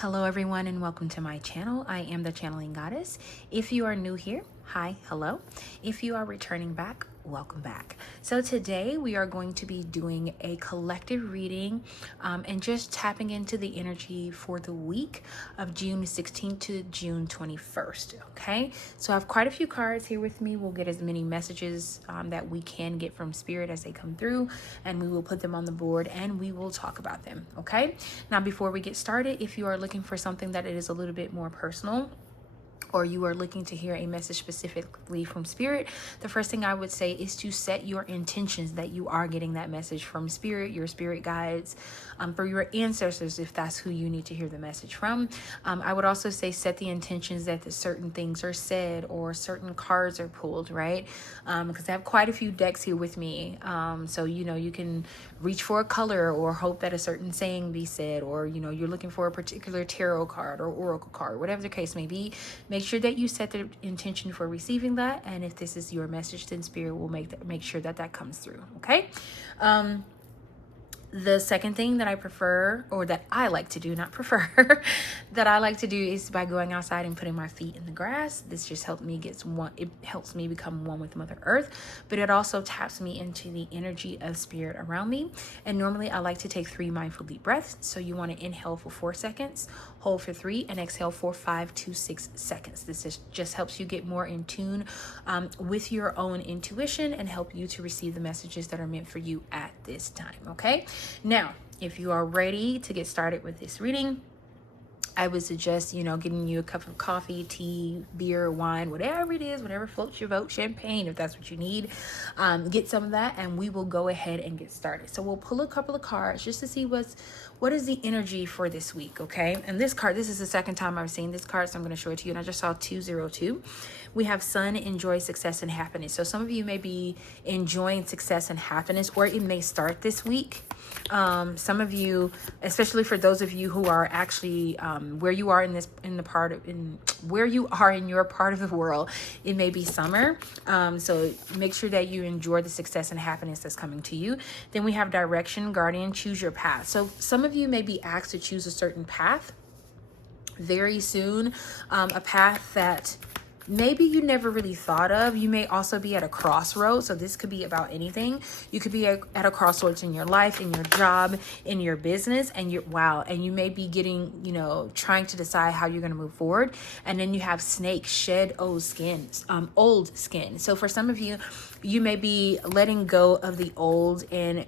Hello everyone and welcome to my channel. I am the Channeling Goddess. If you are new here, hi, hello. If you are returning back, welcome back. So today we are going to be doing a collective reading and just tapping into the energy for the week of June 16th to June 21st. Okay, so I have quite a few cards here with me. We'll get as many messages that we can get from Spirit as they come through, and we will put them on the board and we will talk about them. Okay, now before we get started, if you are looking for something that it is a little bit more personal, or you are looking to hear a message specifically from Spirit, the first thing I would say is to set your intentions that you are getting that message from Spirit, your spirit guides, for your ancestors, if that's who you need to hear the message from. I would also say set the intentions that the certain things are said or certain cards are pulled, right? Because I have quite a few decks here with me. So, you can reach for a color or hope that a certain saying be said, or, you're looking for a particular tarot card or oracle card, whatever the case may be. Make sure that you set the intention for receiving that, and if this is your message, then Spirit will make sure that comes through. Okay. The second thing that I prefer, or that I like to do, not prefer, that I like to do is by going outside and putting my feet in the grass. This just helps me it helps me become one with Mother Earth, but it also taps me into the energy of Spirit around me. And normally I like to take 3 mindful deep breaths. So you want to inhale for 4 seconds, hold for 3, and exhale for 5 to 6 seconds. This just helps you get more in tune with your own intuition and help you to receive the messages that are meant for you at this time. Okay. Now, if you are ready to get started with this reading, I would suggest, getting you a cup of coffee, tea, beer, wine, whatever it is, whatever floats your boat, champagne, if that's what you need. Get some of that and we will go ahead and get started. So we'll pull a couple of cards just to see what is the energy for this week, okay? And this is the second time I've seen this card, so I'm going to show it to you. And I just saw 202. We have Sun, enjoy success and happiness. So some of you may be enjoying success and happiness, or it may start this week. Some of you, especially for those of you who are actually where you are in your part of the world, it may be summer. So make sure that you enjoy the success and happiness that's coming to you. Then we have direction, guardian, choose your path. So some of you may be asked to choose a certain path very soon, a path that maybe you never really thought of. You may also be at a crossroads. So this could be about anything. You could be at a crossroads in your life, in your job, in your business, and you may be getting, trying to decide how you're going to move forward. And then you have snake, shed old skin. So for some of you, you may be letting go of the old and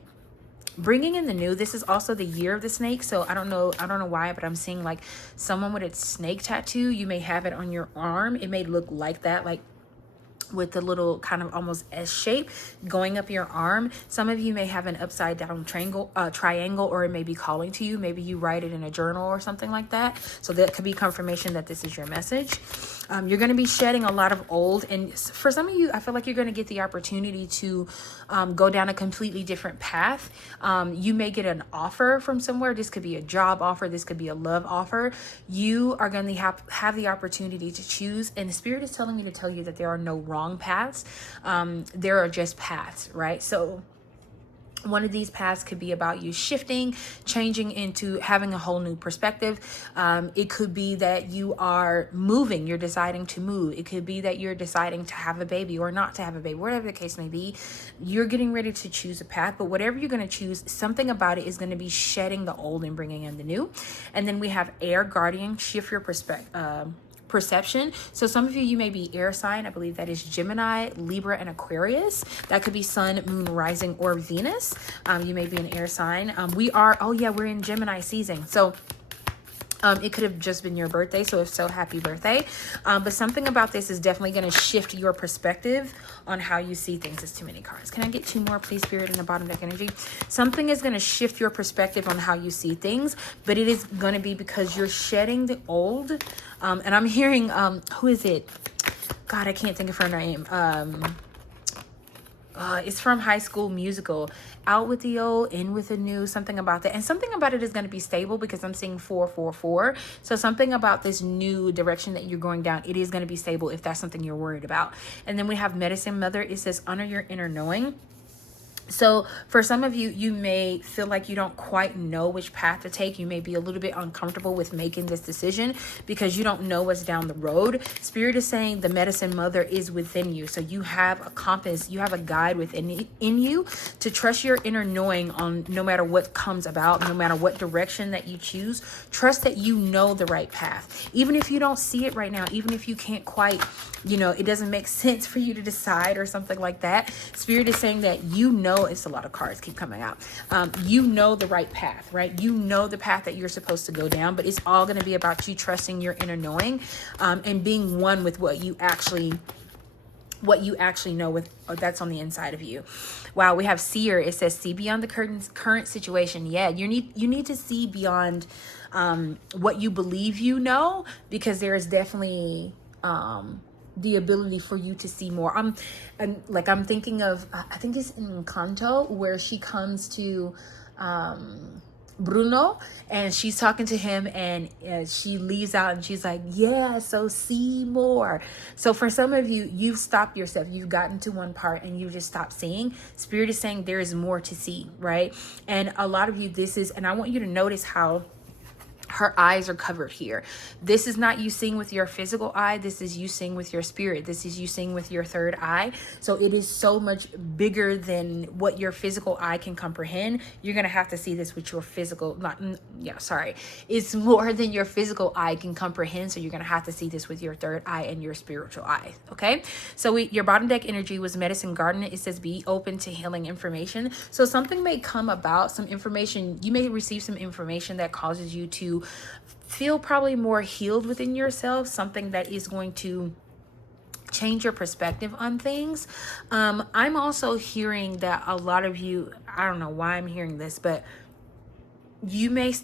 bringing in the new. This is also the year of the snake. So I don't know why, but I'm seeing like someone with a snake tattoo. You may have it on your arm. It may look like that, like with the little kind of almost S shape going up your arm. Some of you may have an upside down triangle, or it may be calling to you. Maybe you write it in a journal or something like that. So that could be confirmation that this is your message. You're going to be shedding a lot of old, and for some of you, I feel like you're going to get the opportunity to go down a completely different path. You may get an offer from somewhere. This could be a job offer. This could be a love offer. You are going to have the opportunity to choose, and the Spirit is telling me to tell you that there are no wrong paths. There are just paths, right? So one of these paths could be about you shifting, changing into having a whole new perspective. It could be that you are moving, you're deciding to move. It could be that you're deciding to have a baby or not to have a baby, whatever the case may be. You're getting ready to choose a path, but whatever you're going to choose, something about it is going to be shedding the old and bringing in the new. And then we have air, guardian, shift your perception. So some of you may be air sign. I believe that is Gemini, Libra, and Aquarius. That could be Sun, Moon, Rising, or Venus. You may be an air sign. We're in Gemini season. So it could have just been your birthday. So if so, happy birthday. But something about this is definitely going to shift your perspective on how you see things. It's too many cards. Can I get 2 more, please, Spirit, in the bottom deck energy? Something is going to shift your perspective on how you see things, but it is going to be because you're shedding the old. And I'm hearing, who is it? God, I can't think of her name. It's from High School Musical. Out with the old, in with the new, something about that. And something about it is going to be stable because I'm seeing 444. So something about this new direction that you're going down, it is going to be stable if that's something you're worried about. And then we have Medicine Mother. It says, honor your inner knowing. So for some of you, you may feel like you don't quite know which path to take. You may be a little bit uncomfortable with making this decision because you don't know what's down the road. Spirit is saying the medicine mother is within you. So you have a compass, you have a guide within you to trust your inner knowing on no matter what comes about, no matter what direction that you choose. Trust that you know the right path. Even if you don't see it right now, even if you can't quite, it doesn't make sense for you to decide or something like that. Spirit is saying that it's a lot of cards keep coming out. You know the right path, right? You know the path that you're supposed to go down, but it's all going to be about you trusting your inner knowing, and being one with what you actually know with that's on the inside of you. Wow, we have seer. It says see beyond the current situation. Yeah, you need to see beyond what you believe because there is definitely the ability for you to see more. I'm thinking of, I think it's in Encanto where she comes to Bruno and she's talking to him, and she leaves out and she's like, yeah, so see more. So for some of you, you've stopped yourself. You've gotten to one part and you just stopped seeing. Spirit is saying there is more to see, right? And a lot of you, and I want you to notice how her eyes are covered here. This is not you seeing with your physical eye. This is you seeing with your spirit. This is you seeing with your third eye. So it is so much bigger than what your physical eye can comprehend. You're going to have to see this with your it's more than your physical eye can comprehend. So you're going to have to see this with your third eye and your spiritual eye. Okay. So your bottom deck energy was medicine garden. It says be open to healing information. So something may come about, some information, you may receive some information that causes you to feel probably more healed within yourself, something that is going to change your perspective on things. I'm also hearing that a lot of you, I don't know why I'm hearing this, but you may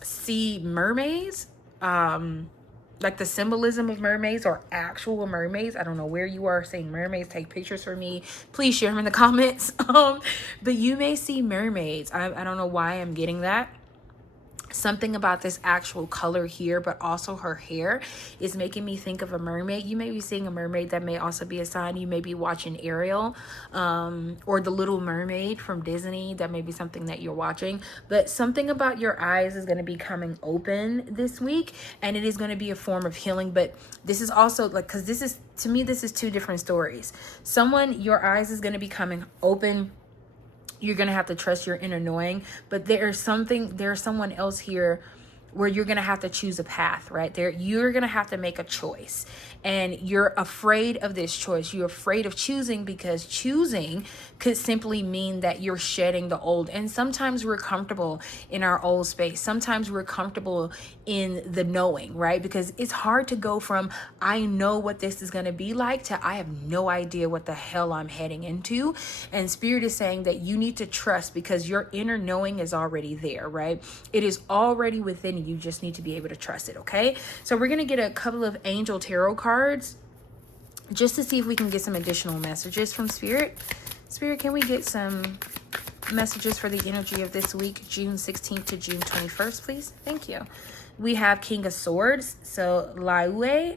see mermaids, like the symbolism of mermaids or actual mermaids. I don't know where you are saying mermaids. Take pictures for me. Please share them in the comments. But you may see mermaids. I don't know why I'm getting that. Something about this actual color here, but also her hair is making me think of a mermaid. You may be seeing a mermaid. That may also be a sign. You may be watching Ariel, or the Little Mermaid from Disney. That may be something that you're watching. But something about your eyes is going to be coming open this week, and it is going to be a form of healing. But this is also because this is, to me, this is two different stories. Your eyes is going to be coming open. You're going to have to trust your inner knowing, but there's someone else here where you're going to have to choose a path, right? You're going to have to make a choice, and you're afraid of this choice. You're afraid of choosing because choosing could simply mean that you're shedding the old. And sometimes we're comfortable in our old space. Sometimes we're comfortable in the knowing, right? Because it's hard to go from, I know what this is going to be like, to I have no idea what the hell I'm heading into. And Spirit is saying that you need to trust because your inner knowing is already there, right? It is already within you. You just need to be able to trust it, okay? So we're going to get a couple of angel tarot cards just to see if we can get some additional messages from Spirit. Spirit, can we get some messages for the energy of this week, June 16th to June 21st, please? Thank you. We have King of Swords. So Laue,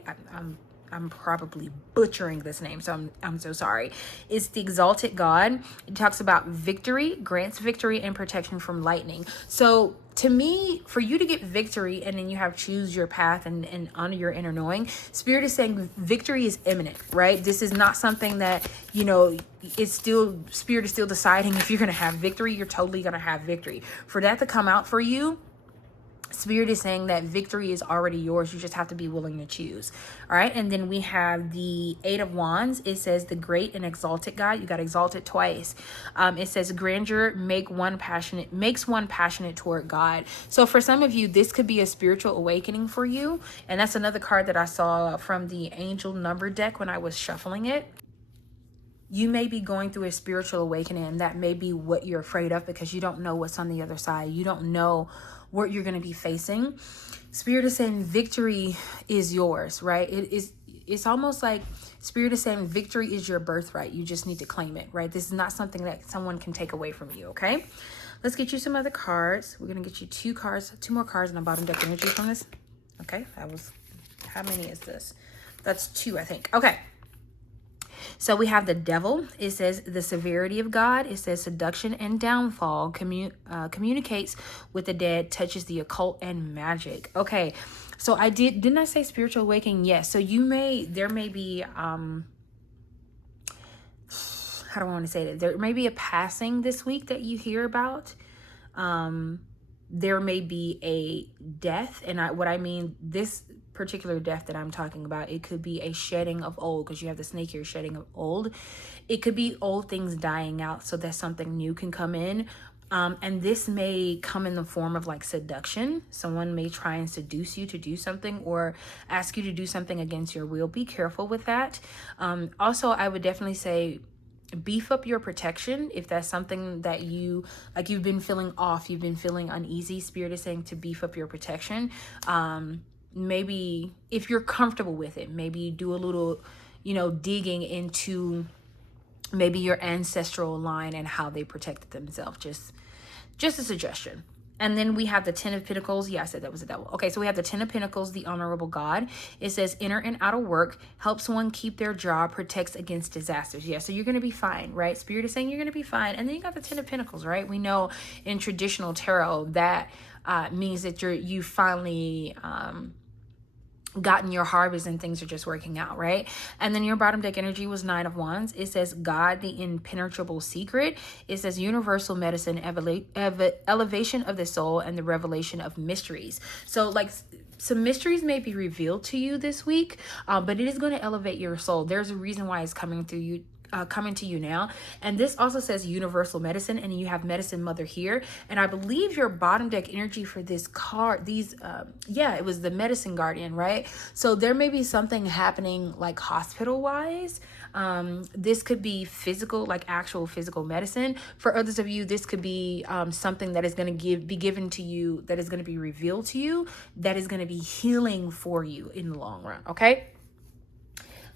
I'm probably butchering this name, so I'm so sorry. It's the exalted God. It talks about victory, grants victory and protection from lightning. So to me, for you to get victory, and then you have choose your path and honor your inner knowing, Spirit is saying victory is imminent, right? This is not something that, it's still, Spirit is still deciding if you're going to have victory. You're totally going to have victory. For that to come out for you, Spirit is saying that victory is already yours. You just have to be willing to choose. All right. And then we have the Eight of Wands. It says the great and exalted God. You got exalted twice. It says grandeur makes one passionate toward God. So for some of you, this could be a spiritual awakening for you. And that's another card that I saw from the angel number deck when I was shuffling it. You may be going through a spiritual awakening, and that may be what you're afraid of because you don't know what's on the other side. You don't know what you're going to be facing. Spirit is saying victory is yours, right? It's almost like Spirit is saying victory is your birthright. You just need to claim it, right? This is not something that someone can take away from you, okay? Let's get you some other cards. We're going to get you two more cards in the bottom deck energy from this. Okay, how many is this? That's two, I think. Okay. So we have the devil. It says the severity of God. It says seduction and downfall. Communicates with the dead, touches the occult and magic. Okay. So didn't I say spiritual awakening? Yes. So there may be, how do I want to say that? There may be a passing this week that you hear about. There may be a death. And what I mean, this particular death that I'm talking about, it could be a shedding of old, because you have the snake here, shedding of old. It could be old things dying out so that something new can come in. And this may come in the form of like seduction. Someone may try and seduce you to do something or ask you to do something against your will. Be careful with that. Also, I would definitely say beef up your protection. If that's something that you've been feeling off, you've been feeling uneasy, Spirit is saying to beef up your protection. Maybe if you're comfortable with it, maybe do a little, digging into maybe your ancestral line and how they protected themselves. Just a suggestion. And then we have the 10 of Pentacles. Yeah, I said that was the devil. Okay, so we have the 10 of Pentacles, the honorable God. It says inner and outer work, helps one keep their job, protects against disasters. Yeah, so you're going to be fine, right? Spirit is saying you're going to be fine. And then you got the 10 of Pentacles, right? We know in traditional tarot that means that you finally gotten your harvest and things are just working out, right? And then your bottom deck energy was 9 of Wands. It says God, the impenetrable secret. It says universal medicine, elevation of the soul, and the revelation of mysteries. So like some mysteries may be revealed to you this week, but it is going to elevate your soul. There's a reason why it's coming through you. Coming to you now. And this also says universal medicine, and you have medicine mother here. And I believe your bottom deck energy for this card, it was the medicine guardian, right? So there may be something happening like hospital wise. This could be physical, like actual physical medicine. For others of you, this could be something that is going to be given to you, that is going to be revealed to you, that is going to be healing for you in the long run. Okay.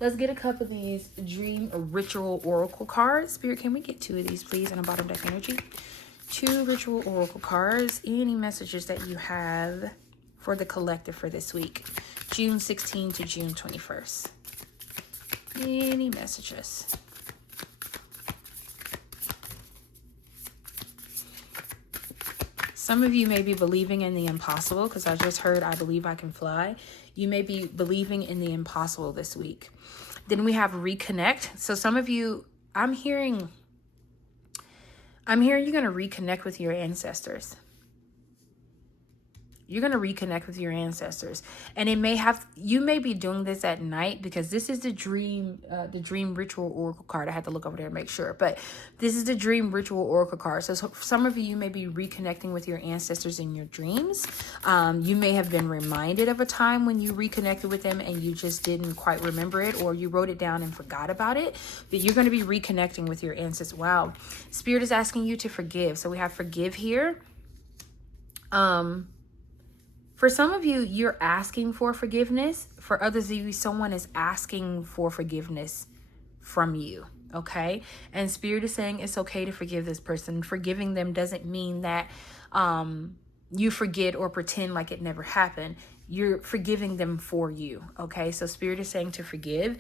Let's get a couple of these dream ritual oracle cards. Spirit, can we get 2 of these, please, in a bottom deck energy? 2 ritual oracle cards. Any messages that you have for the collective for this week, June 16 to June 21st? Any messages? Some of you may be believing in the impossible, because I just heard, I believe I can fly. You may be believing in the impossible this week. Then we have reconnect. So some of you, I'm hearing you're going to reconnect with your ancestors. You're going to reconnect with your ancestors. And you may be doing this at night, because this is the dream ritual oracle card. I had to look over there and make sure, but this is the dream ritual oracle card. So some of you may be reconnecting with your ancestors in your dreams. You may have been reminded of a time when you reconnected with them and you just didn't quite remember it, or you wrote it down and forgot about it, but you're going to be reconnecting with your ancestors. Wow. Spirit is asking you to forgive. So we have forgive here. For some of you, you're asking for forgiveness. For others of you, someone is asking for forgiveness from you, okay? And Spirit is saying it's okay to forgive this person. Forgiving them doesn't mean that you forget or pretend like it never happened. You're forgiving them for you, okay? So Spirit is saying to forgive.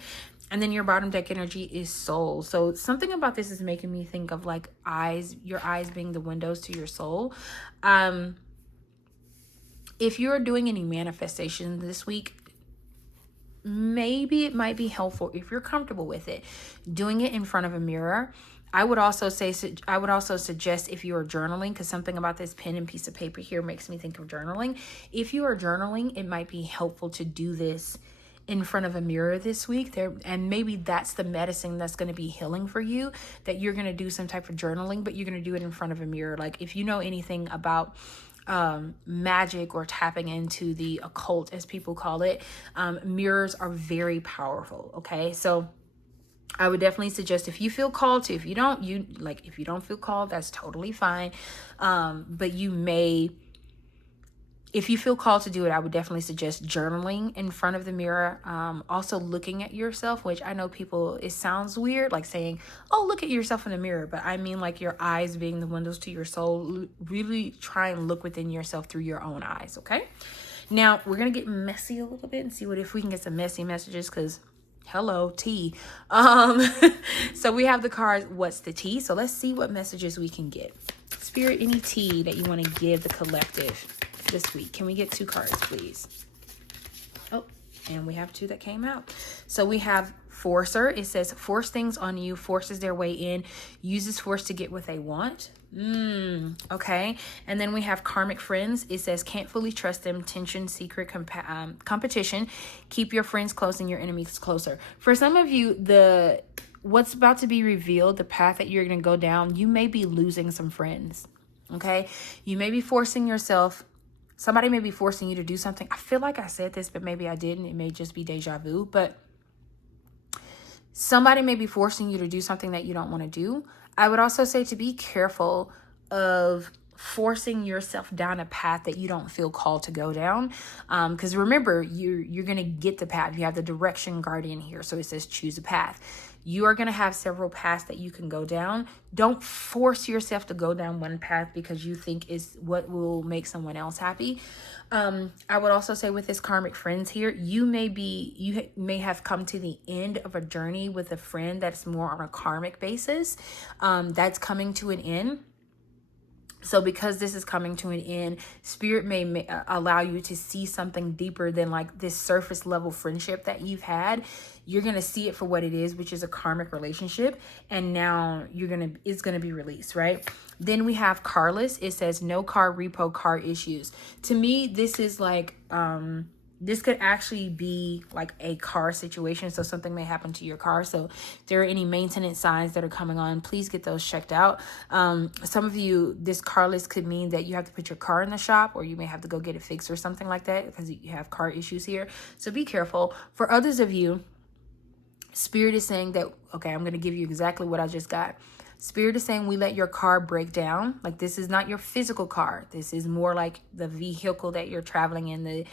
And then your bottom deck energy is soul. So something about this is making me think of like eyes, your eyes being the windows to your soul. If you're doing any manifestation this week, maybe it might be helpful, if you're comfortable with it, doing it in front of a mirror. I would also suggest if you are journaling, because something about this pen and piece of paper here makes me think of journaling. If you are journaling, it might be helpful to do this in front of a mirror this week. And maybe that's the medicine that's going to be healing for you, that you're going to do some type of journaling, but you're going to do it in front of a mirror. Like if you know anything about magic or tapping into the occult, as people call it, mirrors are very powerful. Okay, so I would definitely suggest, if you feel called to, if you don't feel called, that's totally fine. But if you feel called to do it, I would definitely suggest journaling in front of the mirror. Also looking at yourself, which I know it sounds weird, like saying, oh, look at yourself in the mirror. But I mean like your eyes being the windows to your soul. Really try and look within yourself through your own eyes, okay? Now, we're going to get messy a little bit and see if we can get some messy messages, because Hello, tea. So we have the cards, what's the tea? So let's see what messages we can get. Spirit, any tea that you want to give the collective this week? Can we get 2 cards, please? Oh, and we have 2 that came out. So we have Forcer. It says, force things on you, forces their way in, uses force to get what they want. Okay. And then we have Karmic Friends. It says, can't fully trust them, tension, secret, competition. Keep your friends close and your enemies closer. For some of you, what's about to be revealed, the path that you're going to go down, you may be losing some friends. Okay. You may be forcing yourself. Somebody may be forcing you to do something. I feel like I said this, but maybe I didn't. It may just be deja vu, but somebody may be forcing you to do something that you don't want to do. I would also say to be careful of forcing yourself down a path that you don't feel called to go down. Because remember, you're going to get the path. You have the direction guardian here. So it says choose a path. You are going to have several paths that you can go down. Don't force yourself to go down one path because you think is what will make someone else happy. I would also say with this Karmic Friends here, you may have come to the end of a journey with a friend that's more on a karmic basis. That's coming to an end. So because this is coming to an end, Spirit may allow you to see something deeper than like this surface level friendship that you've had. You're going to see it for what it is, which is a karmic relationship. And now it's going to be released, right? Then we have carless. It says no car repo, car issues. To me, this is like, this could actually be like a car situation. So something may happen to your car. So if there are any maintenance signs that are coming on, please get those checked out. Some of you, this carless could mean that you have to put your car in the shop, or you may have to go get it fixed or something like that because you have car issues here. So be careful. For others of you, Spirit is saying that, okay, I'm going to give you exactly what I just got. Spirit is saying we let your car break down. Like this is not your physical car. This is more like the vehicle that you're traveling in,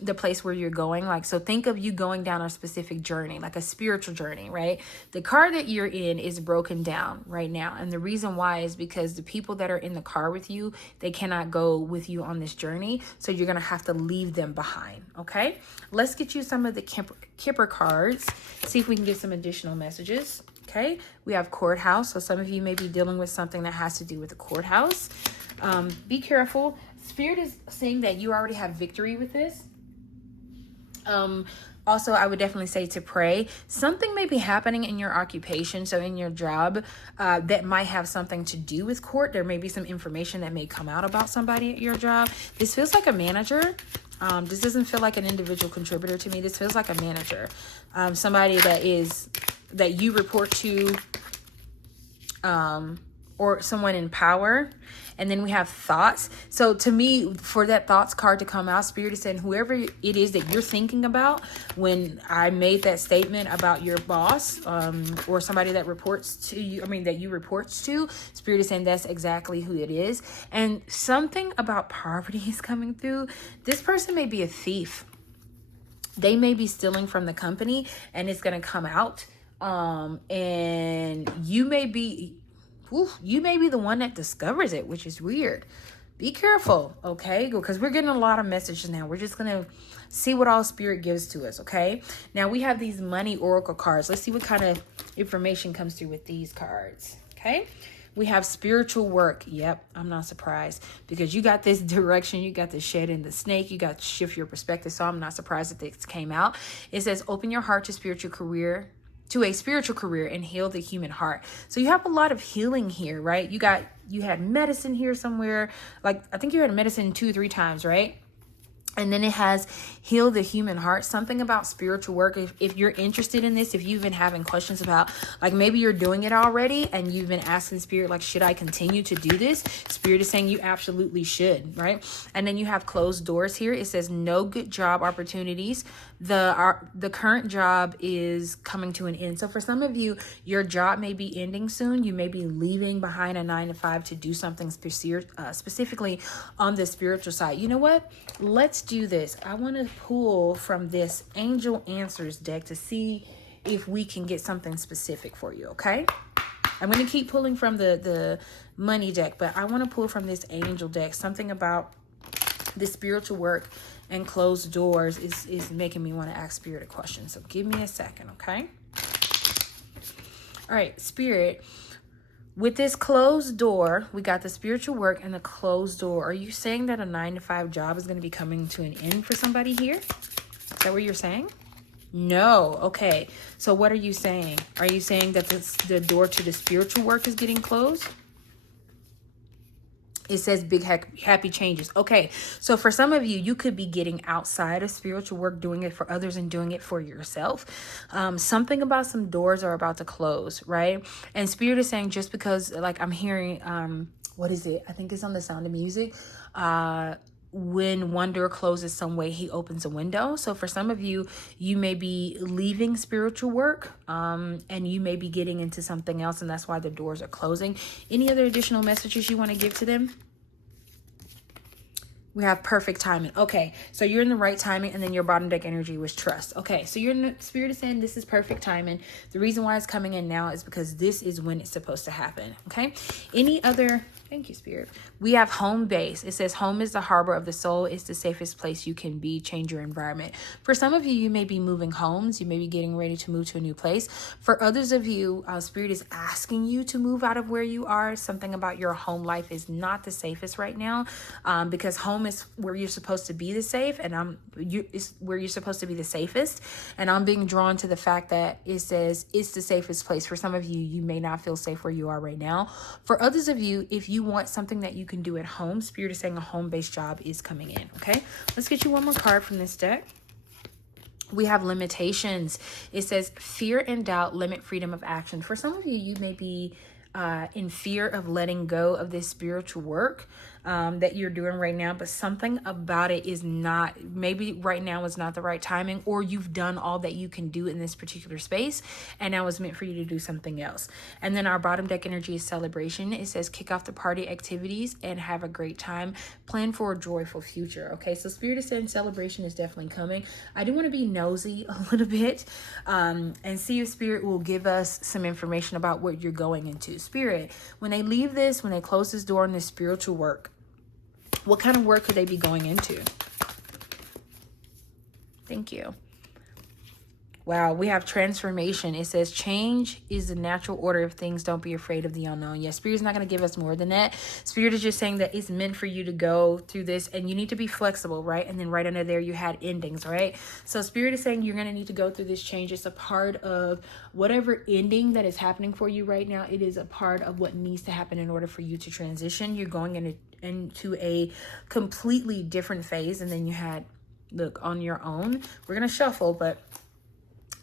the place where you're going. Like, so think of you going down a specific journey, like a spiritual journey, right? The car that you're in is broken down right now. And the reason why is because the people that are in the car with you, they cannot go with you on this journey. So you're going to have to leave them behind. Okay. Let's get you some of the Kipper cards. See if we can get some additional messages. Okay. We have courthouse. So some of you may be dealing with something that has to do with the courthouse. Be careful. Spirit is saying that you already have victory with this. Also, I would definitely say to pray. Something may be happening in your occupation, so in your job, that might have something to do with court. There may be some information that may come out about somebody at your job. This feels like a manager. This doesn't feel like an individual contributor to me. This feels like a manager. Somebody that you report to, or someone in power. And then we have thoughts. So to me, for that thoughts card to come out, Spirit is saying whoever it is that you're thinking about when I made that statement about your boss, or somebody that reports to you, that you reports to, Spirit is saying that's exactly who it is. And something about poverty is coming through. This person may be a thief. They may be stealing from the company and it's going to come out. And you may be the one that discovers it, which is weird. Be careful, okay? Because we're getting a lot of messages now. We're just going to see what all Spirit gives to us, okay? Now we have these money oracle cards. Let's see what kind of information comes through with these cards, okay? We have spiritual work. Yep, I'm not surprised because you got this direction. You got the shed and the snake. You got to shift your perspective. So I'm not surprised that this came out. It says, open your heart to a spiritual career and heal the human heart. So you have a lot of healing here, right? You had medicine here somewhere. Like, I think you had medicine 2 or 3 times, right? And then it has heal the human heart, something about spiritual work. If you're interested in this, if you've been having questions about, like maybe you're doing it already and you've been asking Spirit, like, should I continue to do this? Spirit is saying you absolutely should, right? And then you have closed doors here. It says no good job opportunities. The current job is coming to an end. So for some of you, your job may be ending soon. You may be leaving behind a 9-to-5 to do something specifically on the spiritual side. You know what? Let's do this. I want to pull from this Angel Answers deck to see if we can get something specific for you, okay? I'm going to keep pulling from the money deck, but I want to pull from this angel deck something about This spiritual work and closed doors is making me want to ask Spirit a question. So give me a second, okay? All right, Spirit, with this closed door, we got the spiritual work and the closed door. Are you saying that a 9-to-5 job is going to be coming to an end for somebody here? Is that what you're saying? No. Okay. So what are you saying? Are you saying that the door to the spiritual work is getting closed? It says big happy changes. Okay. So for some of you, you could be getting outside of spiritual work, doing it for others and doing it for yourself. Something about some doors are about to close, right? And Spirit is saying, just because, like, I'm hearing, what is it? I think it's on The Sound of Music. When one door closes some way, he opens a window. So for some of you, you may be leaving spiritual work, and you may be getting into something else, and that's why the doors are closing. Any other additional messages you want to give to them? We have perfect timing. Okay, so you're in the right timing, and then your bottom deck energy was trust. Okay, so you're in the Spirit is saying this is perfect timing. The reason why it's coming in now is because this is when it's supposed to happen. Okay, any other... Thank you, Spirit. We have home base. It says home is the harbor of the soul. It's the safest place you can be. Change your environment. For some of you, you may be moving homes. You may be getting ready to move to a new place. For others of you, Spirit is asking you to move out of where you are. Something about your home life is not the safest right now, because home is where you're supposed to be the safe, and it's where you're supposed to be the safest. And I'm being drawn to the fact that it says it's the safest place. For some of you, you may not feel safe where you are right now. For others of you, if you want something that you can do at home, Spirit is saying a home-based job is coming in. Okay, let's get you one more card from this deck. We have limitations. It says fear and doubt limit freedom of action. For some of you, you may be in fear of letting go of this spiritual work that you're doing right now, but something about it is not, maybe right now is not the right timing, or you've done all that you can do in this particular space, and now it's meant for you to do something else. And then our bottom deck energy is celebration. It says kick off the party activities and have a great time. Plan for a joyful future. Okay, so Spirit is saying celebration is definitely coming. I do want to be nosy a little bit and see if Spirit will give us some information about what you're going into. Spirit, when they leave this, when they close this door on this spiritual work, what kind of work could they be going into? Thank you. Wow, we have transformation. It says change is the natural order of things. Don't be afraid of the unknown. Yes, Spirit is not going to give us more than that. Spirit is just saying that it's meant for you to go through this, and you need to be flexible, right? And then right under there, you had endings, right? So Spirit is saying you're going to need to go through this change. It's a part of whatever ending that is happening for you right now. It is a part of what needs to happen in order for you to transition. You're going into a completely different phase. And then you had, look, on your own. We're going to shuffle, but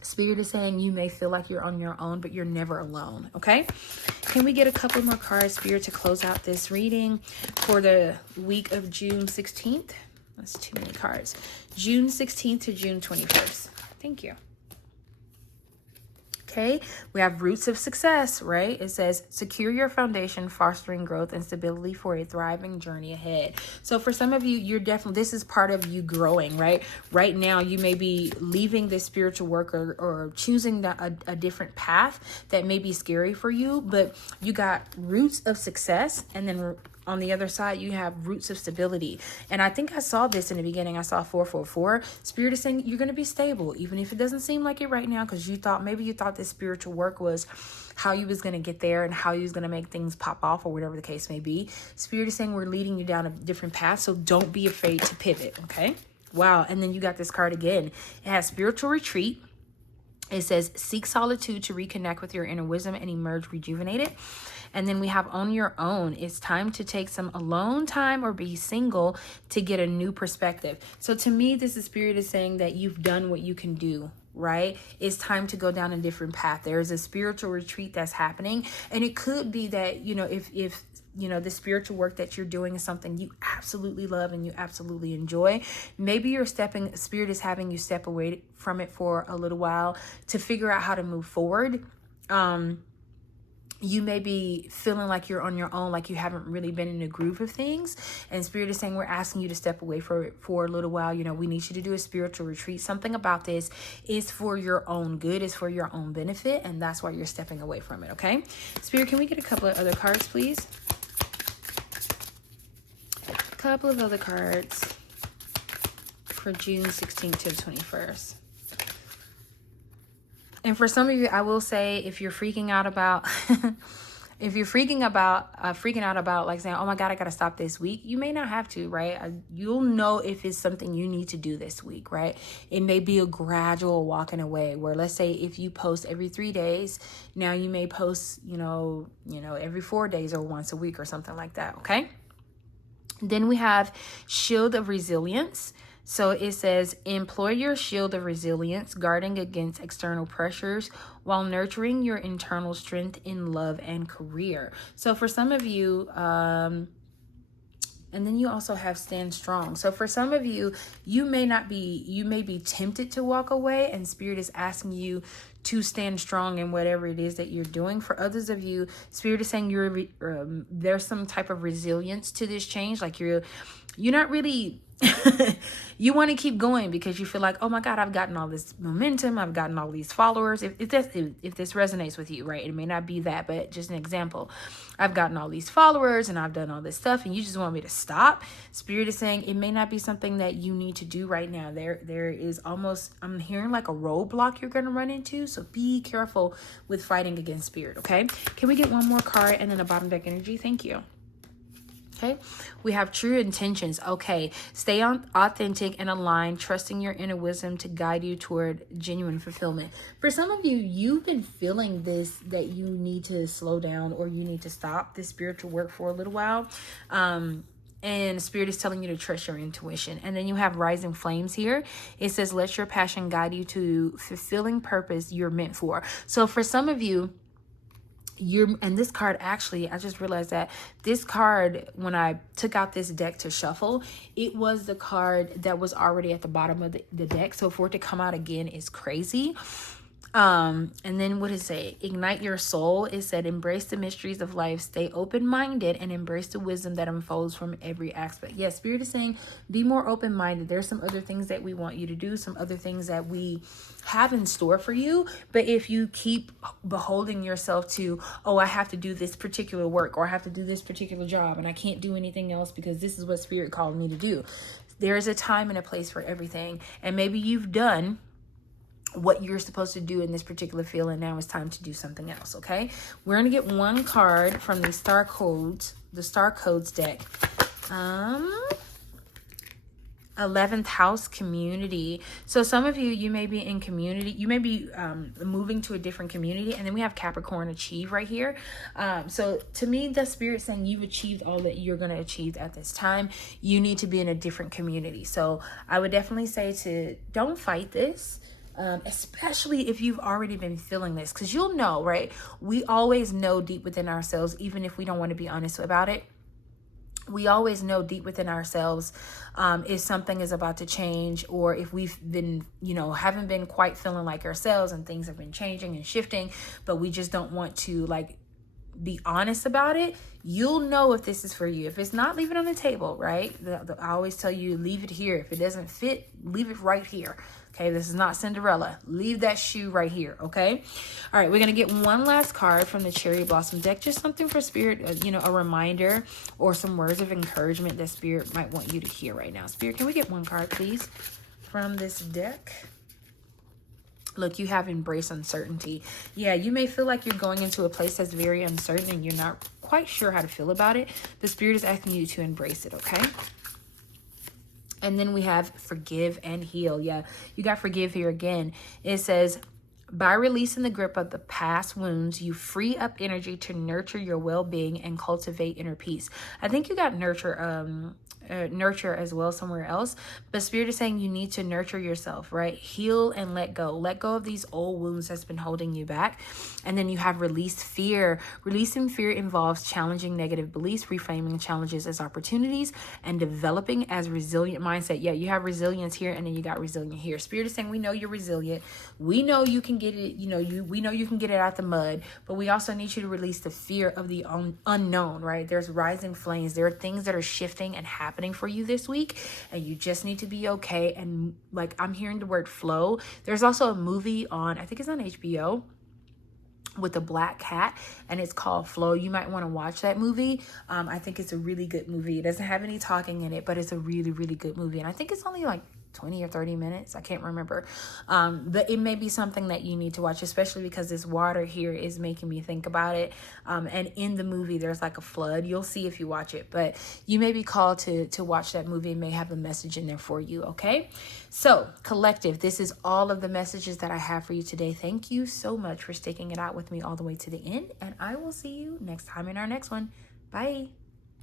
Spirit is saying you may feel like you're on your own, but you're never alone. Okay. Can we get a couple more cards, Spirit, to close out this reading for the week of June 16th? That's too many cards. June 16th to June 21st. Thank you. Okay, we have roots of success, right? It says secure your foundation, fostering growth and stability for a thriving journey ahead. So for some of you, you're definitely, this is part of you growing, right? Right now, you may be leaving this spiritual work or choosing a different path that may be scary for you, but you got roots of success, and then on the other side, you have roots of stability. And I think I saw this in the beginning. I saw 444. Spirit is saying you're going to be stable, even if it doesn't seem like it right now, because you thought this spiritual work was how you was going to get there and how you was going to make things pop off, or whatever the case may be. Spirit is saying we're leading you down a different path, so don't be afraid to pivot, okay? Wow. And then you got this card again. It has spiritual retreat. It says seek solitude to reconnect with your inner wisdom and emerge rejuvenated. And then we have on your own. It's time to take some alone time or be single to get a new perspective. So to me, this is Spirit is saying that you've done what you can do, right? It's time to go down a different path. There is a spiritual retreat that's happening. And it could be that, you know, if you know, the spiritual work that you're doing is something you absolutely love and you absolutely enjoy, maybe Spirit is having you step away from it for a little while to figure out how to move forward. You may be feeling like you're on your own, like you haven't really been in a groove of things. And Spirit is saying we're asking you to step away for a little while. You know, we need you to do a spiritual retreat. Something about this is for your own good, is for your own benefit. And that's why you're stepping away from it, okay? Spirit, can we get a couple of other cards, please? A couple of other cards. for June 16th to the 21st. And for some of you, I will say, if you're freaking out about, if you're freaking out about like saying, oh my God, I got to stop this week, you may not have to, right? You'll know if it's something you need to do this week, right? It may be a gradual walking away where, let's say if you post every 3 days, now you may post, every 4 days or once a week or something like that. Okay. Then we have shield of resilience. So it says, employ your shield of resilience, guarding against external pressures while nurturing your internal strength in love and career. So for some of you, and then you also have stand strong. So for some of you, you may be tempted to walk away, and Spirit is asking you to stand strong in whatever it is that you're doing. For others of you, Spirit is saying there's some type of resilience to this change. Like you're not really, you want to keep going because you feel like, oh my God, I've gotten all this momentum. I've gotten all these followers. If this resonates with you, right? It may not be that, but just an example. I've gotten all these followers and I've done all this stuff and you just want me to stop. Spirit is saying it may not be something that you need to do right now. There is almost, I'm hearing like a roadblock you're going to run into. So be careful with fighting against Spirit. Okay. Can we get one more card and then a bottom deck energy? Thank you. Okay, we have true intentions. Okay, stay authentic and aligned, trusting your inner wisdom to guide you toward genuine fulfillment. For some of you, you've been feeling this, that you need to slow down or you need to stop this spiritual work for a little while. And Spirit is telling you to trust your intuition. And then you have rising flames here. It says, let your passion guide you to fulfilling purpose you're meant for. So for some of you, and this card, actually, I just realized that this card, when I took out this deck to shuffle, it was the card that was already at the bottom of the deck. So for it to come out again is crazy. And then what does it say? Ignite your soul. It said, embrace the mysteries of life, stay open-minded, and embrace the wisdom that unfolds from every aspect. Yes, Spirit is saying, be more open-minded. There's some other things that we want you to do, some other things that we have in store for you. But if you keep beholding yourself to, oh, I have to do this particular work, or I have to do this particular job, and I can't do anything else because this is what Spirit called me to do. There is a time and a place for everything. And maybe you've done what you're supposed to do in this particular field, and now it's time to do something else. Okay, we're gonna get one card from the Star Codes deck. 11th house, community. So some of you may be in community, you may be moving to a different community, and then we have Capricorn, achieve right here. So to me, the Spirit saying you've achieved all that you're going to achieve at this time. You need to be in a different community. So I would definitely say to don't fight this. Especially if you've already been feeling this, because you'll know, right? We always know deep within ourselves, even if we don't want to be honest about it. We always know deep within ourselves if something is about to change, or if we've been, haven't been quite feeling like ourselves and things have been changing and shifting, but we just don't want to be honest about it. You'll know if this is for you. If it's not, leave it on the table, right? I always tell you, leave it here. If it doesn't fit, leave it right here. Okay, this is not Cinderella. Leave that shoe right here, okay? All right, we're going to get one last card from the Cherry Blossom deck. Just something for Spirit, a reminder or some words of encouragement that Spirit might want you to hear right now. Spirit, can we get one card, please, from this deck? Look, you have embraced uncertainty. Yeah, you may feel like you're going into a place that's very uncertain and you're not quite sure how to feel about it. The Spirit is asking you to embrace it, okay? And then we have forgive and heal. Yeah, you got forgive here again. It says, by releasing the grip of the past wounds, you free up energy to nurture your well-being and cultivate inner peace. I think you got nurture as well somewhere else, but Spirit is saying you need to nurture yourself, right? Heal and let go of these old wounds that's been holding you back. And then you have release fear. Releasing fear involves challenging negative beliefs, reframing challenges as opportunities, and developing as resilient mindset. Yeah, you have resilience here, and then you got resilient here. Spirit is saying we know you're resilient. We know you can get it. We know you can get it out the mud, but we also need you to release the fear of the unknown, right? There's rising flames. There are things that are shifting and happening for you this week, and you just need to be okay. And I'm hearing the word flow. There's also a movie on, I think it's on HBO, with a black cat, and it's called Flow. You might want to watch that movie. I think it's a really good movie. It doesn't have any talking in it, but it's a really, really good movie. And I think it's only 20 or 30 minutes. I can't remember. But it may be something that you need to watch, especially because this water here is making me think about it. And in the movie, there's like a flood. You'll see if you watch it, but you may be called to watch that movie and may have a message in there for you. Okay. So collective, this is all of the messages that I have for you today. Thank you so much for sticking it out with me all the way to the end. And I will see you next time in our next one. Bye.